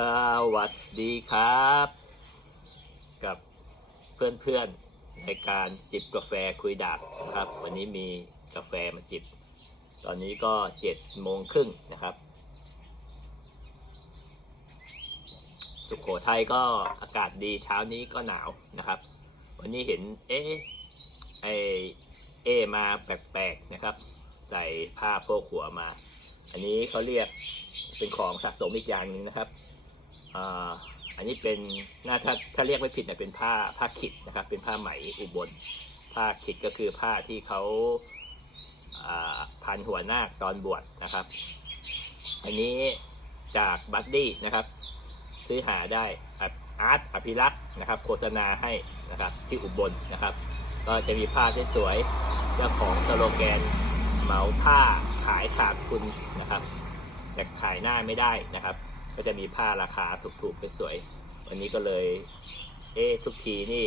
สวัสดีครับ กับเพื่อนๆในการจิบกาแฟคุยดาบนะครับ วันนี้มีกาแฟมาจิบ ตอนนี้ก็เจ็ดโมงครึ่งนะครับ สุขโขทัยก็อากาศดีเช้านี้ก็หนาวนะครับ วันนี้เห็นเอ๊ไอเอมาแปลกๆนะครับ ใส่ผ้าโพกหัวมา อันนี้เขาเรียกเป็นของสะสมอีกอย่างหนึ่งนะครับ อันนี้เป็นน่าถ้าถ้าเรียกไม่ผิดเนี่ยเป็นผ้าผ้าขิดนะครับ เป็นผ้าไหมอุบล ผ้าขิดก็คือผ้าที่เขาอ่าพันหัวนาคตอนบวชนะครับ อันนี้จากบัดดี้นะครับซื้อหาได้อะอาร์ตอภิรักษ์นะครับ โฆษณาให้นะครับที่อุบลนะครับ ก็จะมีผ้าที่สวยๆเจ้าของสโลแกนเหมาผ้าขายขาดทุนนะครับ แต่ขายหน้าไม่ได้นะครับ ก็จะมีผ้าราคาถูกๆสวยๆวันนี้ก็เลย เอ๊ทุกทีนี่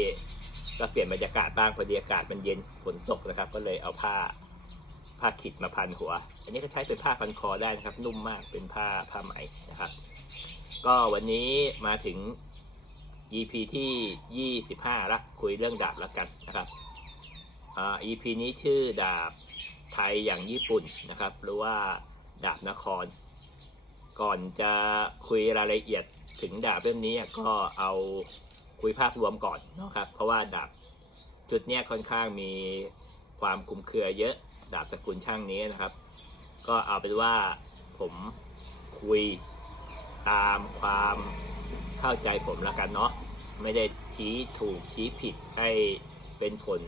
ก็เปลี่ยนบรรยากาศบ้างพอดีอากาศมันเย็นฝนตกนะครับ ก็เลยเอาผ้าผ้าขิดมาพันหัว อันนี้ก็ใช้เป็นผ้าพันคอได้นะครับ นุ่มมากเป็นผ้าผ้าไหมนะครับ ก็วันนี้มาถึง EP ที่ 25 ละคุยเรื่องดาบแล้วกันนะครับอ่า EP นี้ชื่อดาบไทยอย่างญี่ปุ่นนะครับ หรือว่าดาบนคร ก่อนจะคุยรายละเอียดถึงดาบเล่มนี้ก็เอาคุยภาพรวมก่อนนะครับ เพราะว่าดาบจุดเนี้ยค่อนข้างมีความคลุมเครือเยอะดาบสกุลช่างนี้นะครับ ก็เอาเป็นว่าผมคุยตามความเข้าใจผมแล้วกันเนาะไม่ได้ชี้ถูกชี้ผิดให้เป็นผล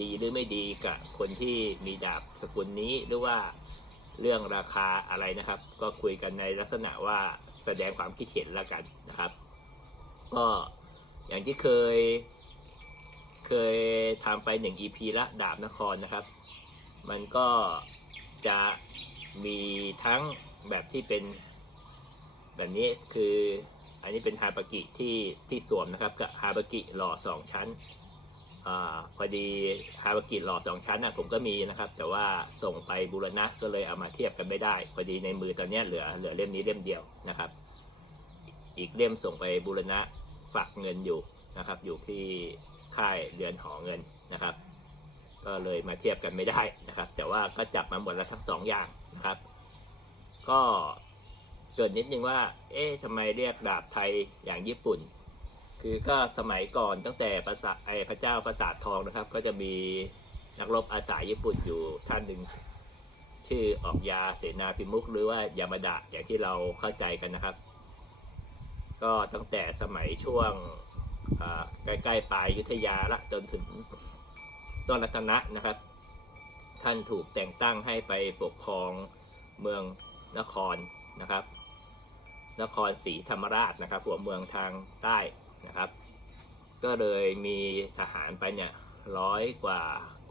ดีหรือไม่ดีกับคนที่มีดาบสกุลนี้หรือว่า เรื่องราคาอะไรนะครับ ก็คุยกันในลักษณะว่าแสดงความคิดเห็นแล้วกันนะครับ ก็อย่างที่เคย เคยทำไปหนึ่ง EP ละดาบนครนะครับ มันก็จะมีทั้งแบบที่เป็นแบบนี้คืออันนี้เป็นฮาบากิที่ที่สวมนะครับกับฮาบากิหล่อสองชั้น อพอดีฮาบากิหล่อสองชั้นนะผมก็มีนะครับ แต่ว่าส่งไปบูรณะก็เลยเอามาเทียบกันไม่ได้ พอดีในมือตอนนี้เหลือเหลือเล่มนี้เล่มเดียวนะครับ อีกเล่มส่งไปบูรณะฝากเงินอยู่นะครับ อยู่ที่ค่ายเรือนหอเงินนะครับ ก็เลยมาเทียบกันไม่ได้นะครับ แต่ว่าก็จับมาหมดแล้วทั้งสองอย่างนะครับ ก็เกิดนิดนึงว่า เอ๊ะทำไมเรียกดาบไทยอย่างญี่ปุ่น คือก็สมัยก่อนตั้งแต่ปราสาทไอพระเจ้าปราสาททองนะครับ ก็จะมีนักรบอาสาญี่ปุ่นอยู่ท่านหนึ่งชื่อออกยาเสนาพิมุกหรือว่ายามาดะอย่างที่เราเข้าใจกันนะครับ ก็ตั้งแต่สมัยช่วงใกล้ๆปลายยุธยาละจนถึงต้นรัตนะนะครับ ท่านถูกแต่งตั้งให้ไปปกครองเมืองนครนะครับ นครศรีธรรมราชนะครับ หัวเมืองทางใต้ นะครับ ก็เลยมีทหารไปเนี่ยร้อยกว่า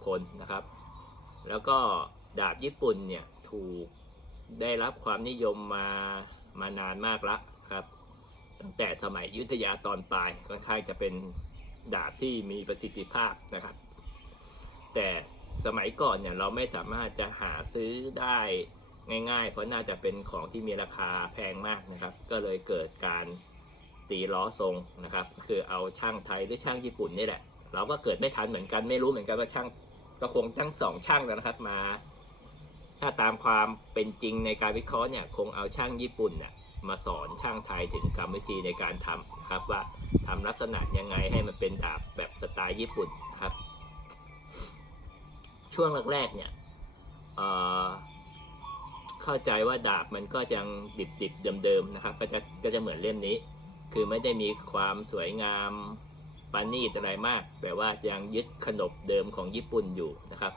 คนนะครับ แล้วก็ดาบญี่ปุ่นเนี่ยถูกได้รับความนิยมมามานานมากแล้วครับตั้งแต่สมัยยุทธยาตอนปลายค่อนข้างจะเป็นดาบที่มีประสิทธิภาพนะครับ แต่สมัยก่อนเนี่ยเราไม่สามารถจะหาซื้อได้ง่าย ๆ เพราะน่าจะเป็นของที่มีราคาแพงมากนะครับ ก็เลยเกิดการ ตีล้อทรงนะครับ คือเอาช่างไทยหรือช่างญี่ปุ่นนี่แหละ เราก็เกิดไม่ทันเหมือนกันไม่รู้เหมือนกันว่าช่างก็คงทั้งสองช่างนะครับมา ถ้าตามความเป็นจริงในการวิเคราะห์เนี่ยคงเอาช่างญี่ปุ่นเนี่ยมาสอนช่างไทยถึงกรรมวิธีในการทำนะครับว่าทำลักษณะยังไงให้มันเป็นดาบแบบสไตล์ญี่ปุ่นนะครับ ช่วงแรกๆเนี่ยเเข้าใจว่าดาบมันก็ยังดิบๆเดิมๆนะครับ ก็จะก็จะเหมือนเล่มนี้ คือไม่ได้มีความสวยงามปานีตอะไรมาก แต่ว่ายังยึดขนบเดิมของญี่ปุ่นอยู่นะครับ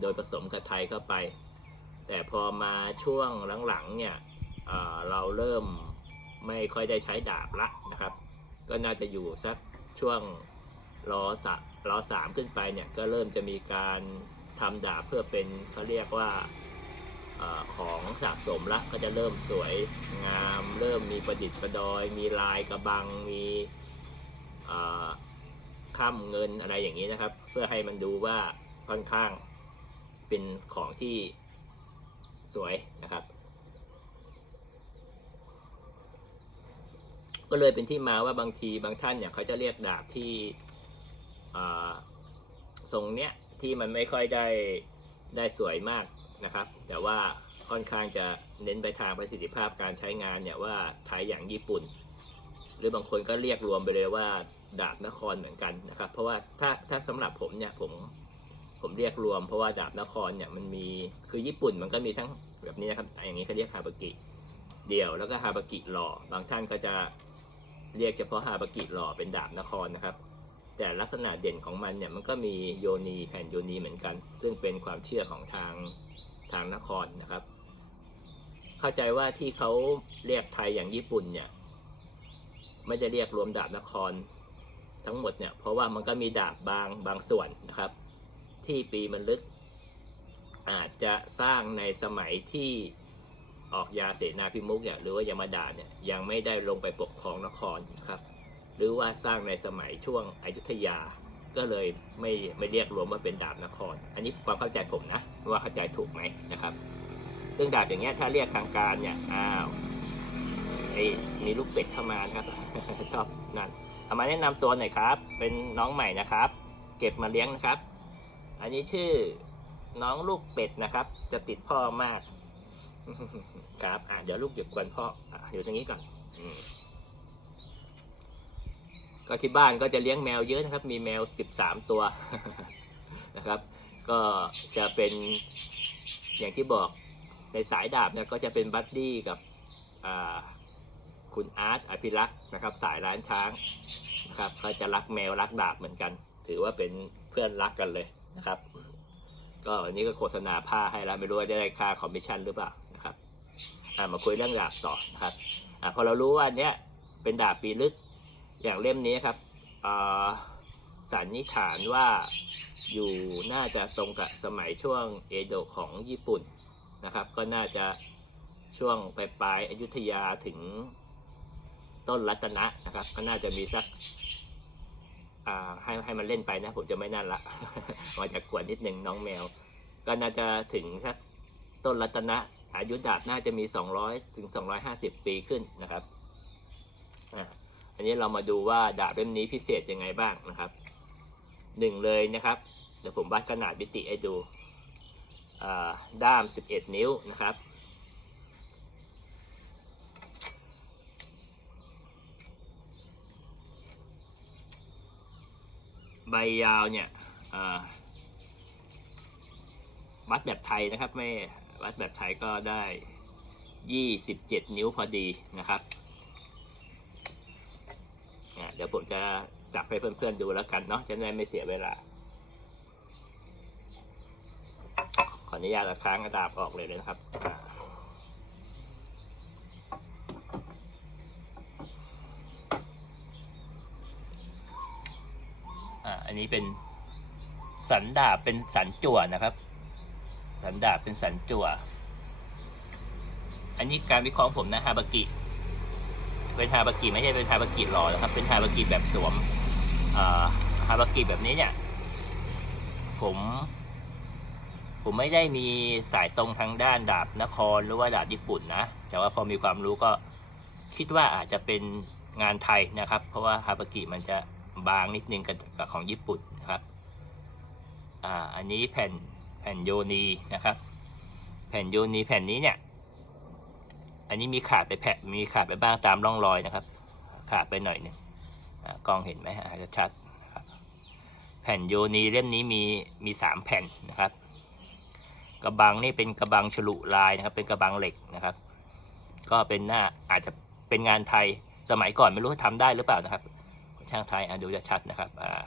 โดยผสมกับไทยเข้าไป แต่พอมาช่วงหลังๆเนี่ยเเราเริ่มไม่ค่อยได้ใช้ดาบละนะครับ ก็น่าจะอยู่สักช่วงรอสะรอสามขึ้นไปเนี่ยก็เริ่มจะมีการทำดาบเพื่อเป็นเขาเรียกว่า อของสะสมละก็จะเริ่มสวยงาม เริ่มมีประดิษฐ์ประดอย มีลายกระบัง มีข้ามเงินอะไรอย่างนี้นะครับ เพื่อให้มันดูว่าค่อนข้างเป็นของที่สวยนะครับ ก็เลยเป็นที่มาว่าบางทีบางท่านเนี่ยเขาจะเรียกดาบที่ทรงเนี้ยที่มันไม่ค่อยได้ได้สวยมาก นะครับ แต่ว่าค่อนข้างจะเน้นไปทางประสิทธิภาพการใช้งานเนี่ยว่าไทยอย่างญี่ปุ่น หรือบางคนก็เรียกรวมไปเลยว่าดาบนครเหมือนกันนะครับ เพราะว่าถ้าถ้าสำหรับผมเนี่ยผมผมเรียกรวมเพราะว่าดาบนครเนี่ยมันมีคือญี่ปุ่นมันก็มีทั้งแบบนี้นะครับอย่างนี้เขาเรียกฮาบากิเดี่ยวแล้วก็ฮาบากิหล่อบางท่านก็จะเรียกเฉพาะฮาบากิหล่อเป็นดาบนครนะครับ แต่ลักษณะเด่นของมันเนี่ยมันก็มีโยนีแผ่นโยนีเหมือนกัน ซึ่งเป็นความเชื่อของทาง ทางนครนะครับ เข้าใจว่าที่เขาเรียกไทยอย่างญี่ปุ่นเนี่ย ไม่ได้เรียกรวมดาบนครทั้งหมดเนี่ย เพราะว่ามันก็มีดาบบางบางส่วนนะครับ ที่ปีมันลึก อาจจะสร้างในสมัยที่ออกยาเสนาพิมุกเนี่ยหรือว่ายามาดาเนี่ยยังไม่ได้ลงไปปกครองนครนะครับ หรือว่าสร้างในสมัยช่วงอยุธยา ก็เลยไม่ไม่เรียกรวมว่าเป็นดาบนคร อันนี้ความเข้าใจผมนะว่าเข้าใจถูกไหมนะครับ ซึ่งดาบอย่างเงี้ยถ้าเรียกทางการเนี่ยอ้าวไอ้มีลูกเป็ดเข้ามานะครับ ชอบนั่นเอามาแนะนำตัวหน่อยครับ เป็นน้องใหม่นะครับ เก็บมาเลี้ยงนะครับ อันนี้ชื่อน้องลูกเป็ดนะครับ จะติดพ่อมาก ครับอะเดี๋ยวลูกหยุดกวนพ่ออะอยู่ตรงนี้ก่อน อืม ก็ที่บ้านก็จะเลี้ยงแมวเยอะนะครับ มีแมวสิบสามตัวนะครับ ก็จะเป็นอย่างที่บอกในสายดาบเนี่ยก็จะเป็นบัดดี้กับคุณอาร์ตอภิรักษ์นะครับ สายร้านช้างนะครับ ก็จะรักแมวรักดาบเหมือนกัน ถือว่าเป็นเพื่อนรักกันเลยนะครับ ก็วันนี้ก็โฆษณาผ้าให้แล้วไม่รู้ว่าจะได้ค่าคอมมิชชั่นหรือเปล่านะครับมาคุยเรื่องดาบต่อนะครับอพอเรารู้ว่าเนี้ยเป็นดาบปีลึก อย่างเล่มนี้ครับสันนิษฐานว่าอยู่น่าจะตรงกับสมัยช่วงเอโดะของญี่ปุ่นนะครับ ก็น่าจะช่วงปลายปลายอยุธยาถึงต้นรัตนะนะครับ ก็น่าจะมีสักให้ให้มันเล่นไปนะ ผมจะไม่นั่นละมาจากกวนนิดหนึ่งน้องแมว ก็น่าจะถึงสักต้นรัตนะอายุดาบน่าจะมี 200 ถึง 250 ปีขึ้นนะครับอ่า อันนี้เรามาดูว่าดาบเล่มนี้พิเศษยังไงบ้างนะครับหนึ่งเลยนะครับเดี๋ยวผมวัดขนาดมิติให้ดูอ่าด้าม 11 นิ้วนะครับ ใบยาวเนี่ยวัดแบบไทยนะครับ ไม่วัดแบบไทยก็ได้ยี่สิบเจ็ดนิ้วพอดีนะครับ เดี๋ยวผมจะจับให้เพื่อนๆดูแล้วกันเนาะจะได้ไม่เสียเวลา ขออนุญาตค้างกระดาษออกเลยนะครับอ่าอันนี้เป็นสันดาบเป็นสันจั่วนะครับ สันดาบเป็นสันจั่ว อันนี้การวิเคราะห์ผมนะฮาบากิ เป็นฮาบากิไม่ใช่เป็นฮาบากิหล่อนะครับ เป็นฮาบากิแบบสวมฮาบากิแบบนี้เนี่ย ผม ผมไม่ได้มีสายตรงทางด้านดาบนครหรือว่าดาบญี่ปุ่นนะ แต่ว่าพอมีความรู้ก็คิดว่าอาจจะเป็นงานไทยนะครับ เพราะว่าฮาบากิมันจะบางนิดนึงกับกับของญี่ปุ่นนะครับ อ่า อันนี้แผ่นแผ่นโยนีนะครับ แผ่นโยนีแผ่นนี้เนี่ย อันนี้มีขาดไปแผะมีขาดไปบ้างตามร่องรอยนะครับ ขาดไปหน่อยหนึ่งกล้องเห็นไหมอาจจะชัดนะครับ แผ่นโยนีเล่มนี้มีมีสามแผ่นนะครับ กระบังนี่เป็นกระบังฉลุลายนะครับ เป็นกระบังเหล็กนะครับ ก็เป็นหน้าอาจจะเป็นงานไทยสมัยก่อนไม่รู้ว่าทำได้หรือเปล่านะครับ ช่างไทยอะดูจะชัดนะครับอ่า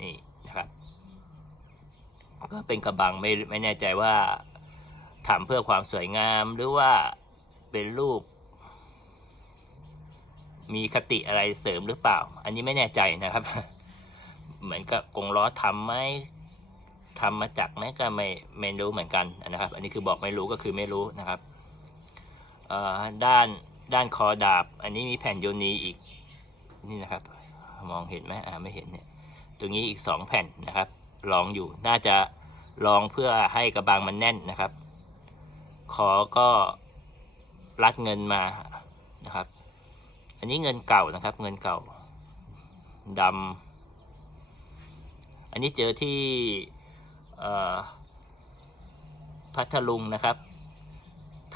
นี่นะครับก็เป็นกระบังไม่ไม่แน่ใจว่าทำเพื่อความสวยงามหรือว่า เป็นรูป มีคติอะไรเสริมหรือเปล่า อันนี้ไม่แน่ใจนะครับ เหมือนกับกงล้อทำไหมทำมาจากไหนก็ไม่ไม่รู้เหมือนกันนะครับ อันนี้คือบอกไม่รู้ก็คือไม่รู้นะครับด้านด้านคอดาบ อันนี้มีแผ่นโยนีอีกนี่นะครับ มองเห็นไหมอ่าไม่เห็นเนี่ยตรงนี้อีกสองแผ่นนะครับลองอยู่น่าจะลองเพื่อให้กระบังมันแน่นนะครับขอก็ รัดเงินมานะครับ อันนี้เงินเก่านะครับ เงินเก่าดำอันนี้เจอที่พัทลุงนะครับ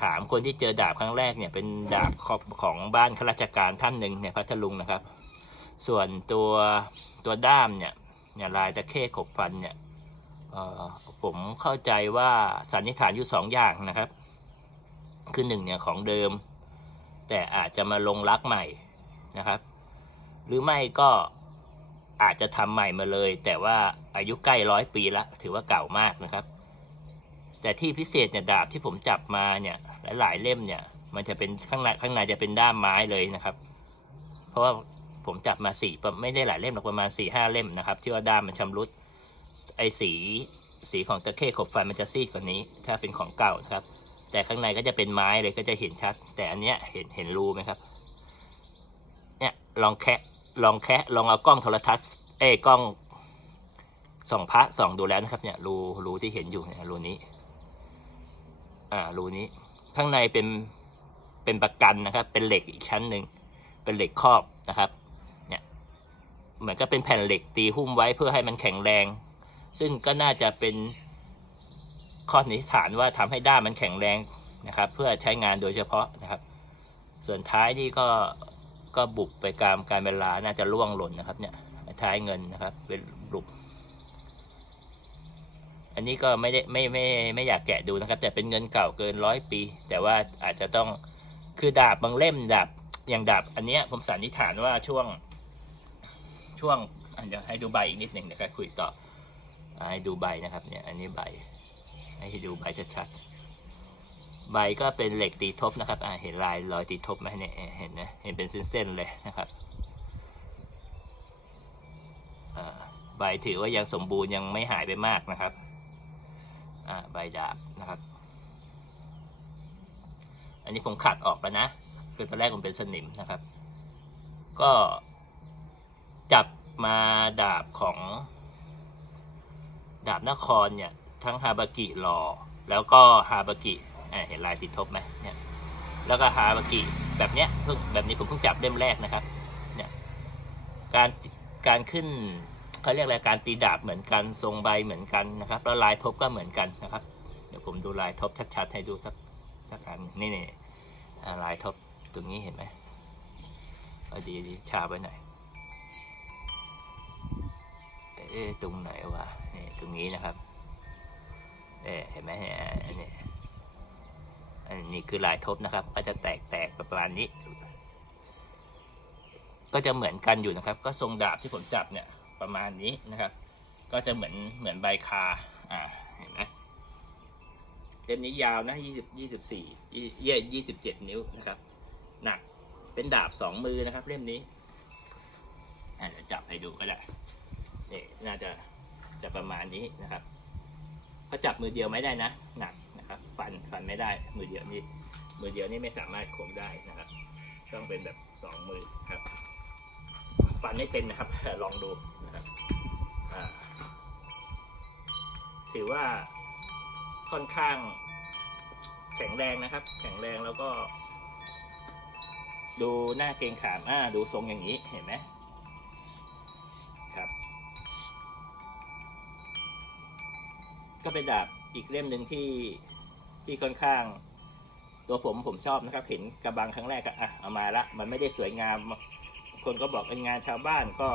ถามคนที่เจอดาบครั้งแรกเนี่ย เป็นดาบของของบ้านข้าราชการท่านหนึ่งเนี่ยพัทลุงนะครับ ส่วนตัวตัวด้ามเนี่ยเนี่ยลายตะเข้ขบฟันเนี่ยผมเข้าใจว่าสันนิษฐานอยู่สองอย่างนะครับ คือหนึ่งเนี่ยของเดิม แต่อาจจะมาลงรักใหม่นะครับ หรือไม่ก็อาจจะทำใหม่มาเลย แต่ว่าอายุใกล้ร้อยปีละถือว่าเก่ามากนะครับ แต่ที่พิเศษเนี่ยดาบที่ผมจับมาเนี่ยหลายๆเล่มเนี่ย มันจะเป็นข้างในข้างในจะเป็นด้ามไม้เลยนะครับ เพราะว่าผมจับมาสี่ไม่ได้หลายเล่มหรอกประมาณสี่ห้าเล่มนะครับ ที่ว่าด้ามมันชำรุดไอ้สีสีของตะเข้ขบไฟมันจะซีดกว่านี้ ถ้าเป็นของเก่านะครับ แต่ข้างในก็จะเป็นไม้เลยก็จะเห็นชัด แต่อันเนี้ยเห็นเห็นรูไหมครับ เนี่ยลองแคะลองแคะลองเอากล้องโทรทัศน์เอ้กล้องส่องพระส่องดูแล้วนะครับเนี่ยรูรูที่เห็นอยู่เนี่ยรูนี้ อ่ารูนี้ ข้างในเป็นเป็นประกันนะครับ เป็นเหล็กอีกชั้นหนึ่งเป็นเหล็กครอบนะครับ เนี่ยเหมือนก็เป็นแผ่นเหล็กตีหุ้มไว้เพื่อให้มันแข็งแรง ซึ่งก็น่าจะเป็น ข้อนิษฐานว่าทำให้ด้ามมันแข็งแรงนะครับ เพื่อใช้งานโดยเฉพาะนะครับ ส่วนท้ายนี่ก็ก็บุบไปตามการเวลาน่าจะล่วงหล่นนะครับ เนี่ยท้ายเงินนะครับ เป็นบุบอันนี้ก็ไม่ได้ไม่ไม่ไม่อยากแกะดูนะครับ แต่เป็นเงินเก่าเกินร้อยปี แต่ว่าอาจจะต้องคือดาบบางเล่มดาบอย่างดาบอันเนี้ยผมสันนิษฐานว่าช่วง ช่วงอันเดี๋ยวให้ดูใบอีกนิดหนึ่งนะครับคุยต่อให้ดูใบนะครับ เนี่ย อันนี้ใบ ให้ดูใบชัดๆ ใบก็เป็นเหล็กตีทบนะครับ เห็นลายรอยตีทบไหมเนี่ยเห็นนะเห็นเป็นเส้นๆเลยนะครับใบถือว่ายังสมบูรณ์ยังไม่หายไปมากนะครับใบดาบนะครับ อันนี้ผมขัดออกแล้วนะคือตอนแรกมันเป็นสนิมนะครับ ก็จับมาดาบของดาบนครเนี่ย ทั้งฮาบากิรอแล้วก็ฮาบากิเห็นลายติดทบไหมเนี่ยแล้วก็ฮาบากิแบบเนี้ยเพิ่งแบบนี้ผมเพิ่งจับเล่มแรกนะครับเนี่ยการการขึ้นเขาเรียกอะไรการตีดาบเหมือนกันทรงใบเหมือนกันนะครับ แล้วลายทบก็เหมือนกันนะครับ เดี๋ยวผมดูลายทบชัดๆให้ดูสักสักอันนี่นี่ลายทบตรงนี้เห็นไหมอดีดีชาไว้หน่อยเอ๊ะตรงไหนวะนี่ตรงนี้นะครับ เอ๊ะเห็นไหมเนี่ยอันนี้อันนี้คือลายทบนะครับ ก็จะแตกแตกๆประมาณนี้ ก็จะเหมือนกันอยู่นะครับ ก็ทรงดาบที่ผมจับเนี่ยประมาณนี้นะครับ ก็จะเหมือนเหมือนใบคาอ่าเห็นไหมเล่มนี้ยาวนะยี่สิบยี่สิบสี่ยี่ยี่สิบเจ็ดนิ้วนะครับ หนักเป็นดาบสองมือนะครับ เล่มนี้อ่าเดี๋ยวจับให้ดูก็ได้นี่น่าจะจะประมาณนี้นะครับ เพราจับมือเดียวไม่ได้นะหนักนะครับฟันฟันไม่ได้มือเดียวนี่มือเดียวนี่ไม่สามารถข่มได้นะครับ ต้องเป็นแบบสองมือครับฟันไม่เป็นนะครับ ลองดูนะครับถือว่าค่อนข้างแข็งแรงนะครับ แข็งแรงแล้วก็ ดูหน้าเกรงขามอ่าดูทรงอย่างนี้เห็นไหมครับ ก็เป็นดาบอีกเล่มหนึ่งที่ที่ค่อนข้าง ตัวผมผมชอบนะครับ เห็นกระบังครั้งแรกก็อะเอามาละมันไม่ได้สวยงาม คนก็บอกเป็นงานชาวบ้านก็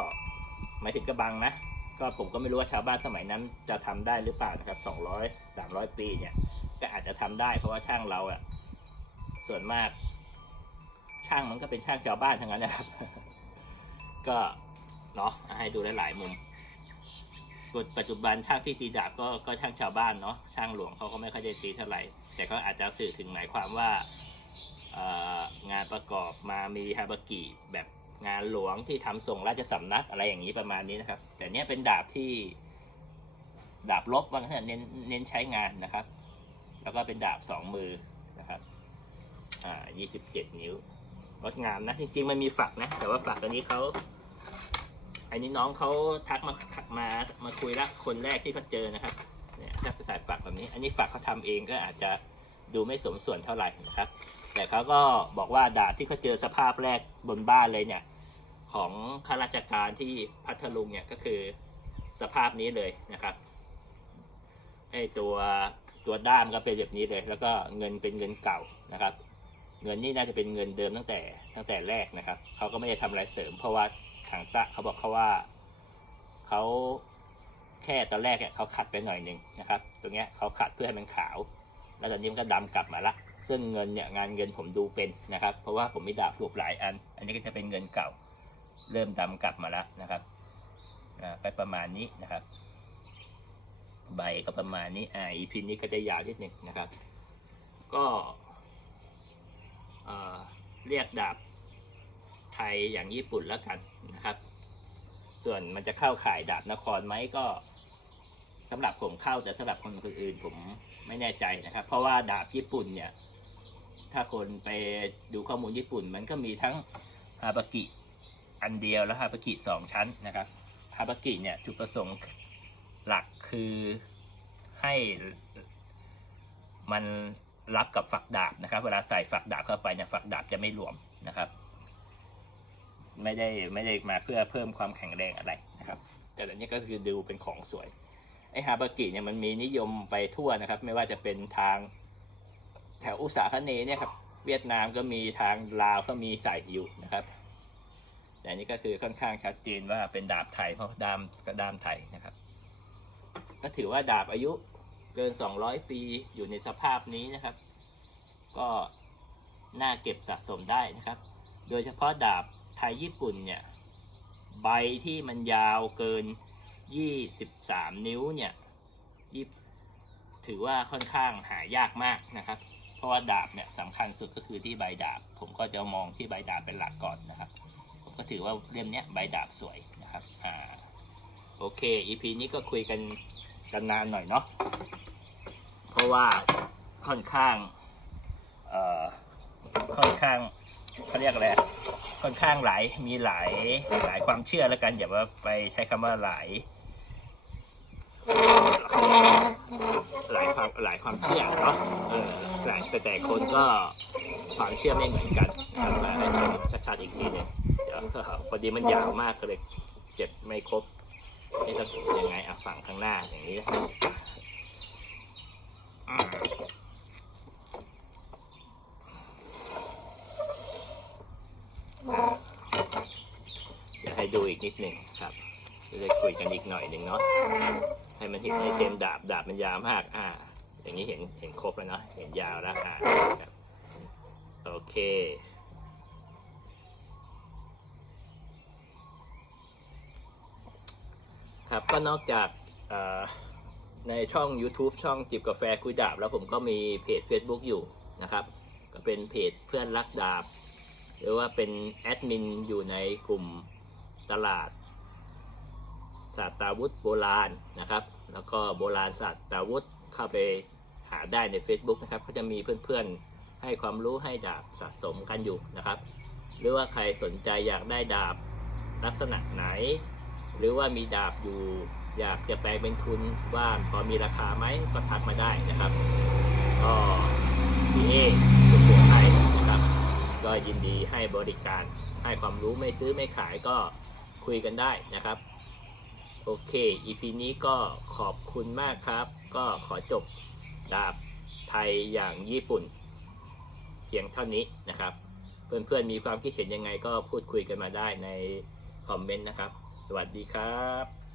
หมายถึงกระบังนะก็ผมก็ไม่รู้ว่าชาวบ้านสมัยนั้นจะทำได้หรือเปล่านะครับสองร้อยสามร้อยปีเนี่ยก็อาจจะทำได้เพราะว่าช่างเราอะส่วนมาก ช่างมันก็เป็นช่างชาวบ้านทั้งนั้นนะครับ ก็เนาะให้ดูหลายๆมุม ปัจจุบันช่างที่ตีดาบก็ก็ช่างชาวบ้านเนาะช่างหลวงเขาก็ไม่ค่อยได้ตีเท่าไหร่ แต่ก็อาจจะสื่อถึงหมายความว่างานประกอบมามีฮาบากิแบบงานหลวงที่ทำส่งราชสำนักอะไรอย่างนี้ประมาณนี้นะครับ แต่เนี้ยเป็นดาบที่ดาบลบว่างั้นเน้นเน้นใช้งานนะครับ แล้วก็เป็นดาบสองมือนะครับอ่ายี่สิบเจ็ดนิ้วงดงามนะจริงๆมันมีฝักนะ แต่ว่าฝักอันนี้เขา อันนี้น้องเขาทักมามามาคุยละคนแรกที่เขาเจอนะครับเนี่ยถ้าใส่ฝักแบบนี้ อันนี้ฝักเขาทำเองก็อาจจะดูไม่สมส่วนเท่าไหร่นะครับ แต่เขาก็บอกว่าดาบที่เขาเจอสภาพแรกบนบ้านเลยเนี่ยของข้าราชการที่พัทลุงเนี่ยก็คือสภาพนี้เลยนะครับไอตัวตัวด้ามก็เป็นแบบนี้เลย แล้วก็เงินเป็นเงินเก่านะครับ เงินนี่น่าจะเป็นเงินเดิมตั้งแต่ตั้งแต่แรกนะครับเขาก็ไม่ได้ทำอะไรเสริมเพราะว่า ทางตะเขาบอกเขาว่าเขาแค่ตอนแรกเนี่ยเขาขัดไปหน่อยหนึ่งนะครับ ตรงเนี้ยเขาขัดเพื่อให้มันขาว แล้วตอนนี้มันก็ดำกลับมาละ ซึ่งเงินเนี่ยงานเงินผมดูเป็นนะครับ เพราะว่าผมมีดาบหลบหลายอัน อันนี้ก็จะเป็นเงินเก่า เริ่มดำกลับมาล้วนะครับไปประมาณนี้นะครับ ใบก็ประมาณนี้อ่าอีพีนี้ก็จะยาวนิดหนึ่งนะครับ ก็เรียกดาบ ไทยอย่างญี่ปุ่นแล้วกันนะครับ ส่วนมันจะเข้าข่ายดาบนครไหมก็สำหรับผมเข้าแต่สำหรับคนคนอื่นผมไม่แน่ใจนะครับ เพราะว่าดาบญี่ปุ่นเนี่ย ถ้าคนไปดูข้อมูลญี่ปุ่น มันก็มีทั้งฮาบากิอันเดียวและฮาบากิสองชั้นนะครับฮาบากิเนี่ยจุดประสงค์หลักคือให้มันรับกับฝักดาบนะครับ เวลาใส่ฝักดาบเข้าไปเนี่ยฝักดาบจะไม่หลวมนะครับ ไม่ได้ไม่ได้มาเพื่อเพิ่มความแข็งแรงอะไรนะครับแต่อันนี้ก็คือดูเป็นของสวยไอฮาบากิเนี่ยมันมีนิยมไปทั่วนะครับ ไม่ว่าจะเป็นทางแถวอุตสาคเนเนี่ยครับเวียดนามก็มีทางลาวก็มีใส่อยู่นะครับแต่อันนี้ก็คือค่อนข้างชัดเจนว่าเป็นดาบไทยเพราะดามก็ดามไทยนะครับ ก็ถือว่าดาบอายุเกิน 200 ปีอยู่ในสภาพนี้นะครับ ก็น่าเก็บสะสมได้นะครับ โดยเฉพาะดาบ ไทยญี่ปุ่นเนี่ย ใบที่มันยาวเกิน 23 นิ้วเนี่ยถือว่าค่อนข้างหายากมากนะครับ เพราะว่าดาบเนี่ยสำคัญสุดก็คือที่ใบดาบ ผมก็จะมองที่ใบดาบเป็นหลักก่อนนะครับ ผมก็ถือว่าเล่มนี้ใบดาบสวยนะครับ อ่า โอเค EP นี้ก็คุยกันกันนานหน่อยเนาะ เพราะว่าค่อนข้าง เอ่อ ค่อนข้าง เขาเรียกอะไรค่อนข้างหลายมีหลายหลายความเชื่อแล้วกันอย่าว่าไปใช้คำว่าหลายเขาเรียกอะไหลายความหลายความเชื่อเนาะเออหลายแต่แต่คนก็ความเชื่อไม่เหมือนกันมาให้ชัดๆอีกทีหนึงเดี๋ยวพอดีมันยาวมากก็เลยเก็บไม่ครบนี่ต้ยังไงอะฝั่งข้างหน้าอย่างนี้นะ อืมเดี๋ยวให้ดูอีกนิดหนึ่งครับจะได้คุยกันอีกหน่อยหนึ่งเนาะให้มันเห็นให้เต็มดาบดาบมันยาวมาก อ่า อย่างนี้เห็นเห็นครบแล้วเนาะเห็นยาวแล้วอ่าครับโอเคครับก็นอกจากในช่อง YouTube ช่องจิบกาแฟคุยดาบ แล้วผมก็มีเพจ Facebook อยู่นะครับ ก็เป็นเพจเพื่อนรักดาบ หรือว่าเป็นแอดมินอยู่ในกลุ่มตลาดศาสตราวุธโบราณนะครับ แล้วก็โบราณศาสตราวุธเข้าไปหาได้ใน Facebook นะครับก็จะมีเพื่อนๆให้ความรู้ให้ดาบสะสมกันอยู่นะครับ หรือว่าใครสนใจอยากได้ดาบลักษณะไหน หรือว่ามีดาบอยู่ อยากจะแปลงเป็นทุนว่าพอมีราคาไหมก็ทักมาได้นะครับก็พีเอสุโขทัยนะครับ ก็ยินดีให้บริการให้ความรู้ไม่ซื้อไม่ขายก็คุยกันได้นะครับ โอเค EP นี้ก็ขอบคุณมากครับ ก็ขอจบดาบไทยอย่างญี่ปุ่น เพียงเท่านี้นะครับ เพื่อนๆมีความคิดเห็นยังไงก็พูดคุยกันมาได้ในคอมเมนต์นะครับ สวัสดีครับ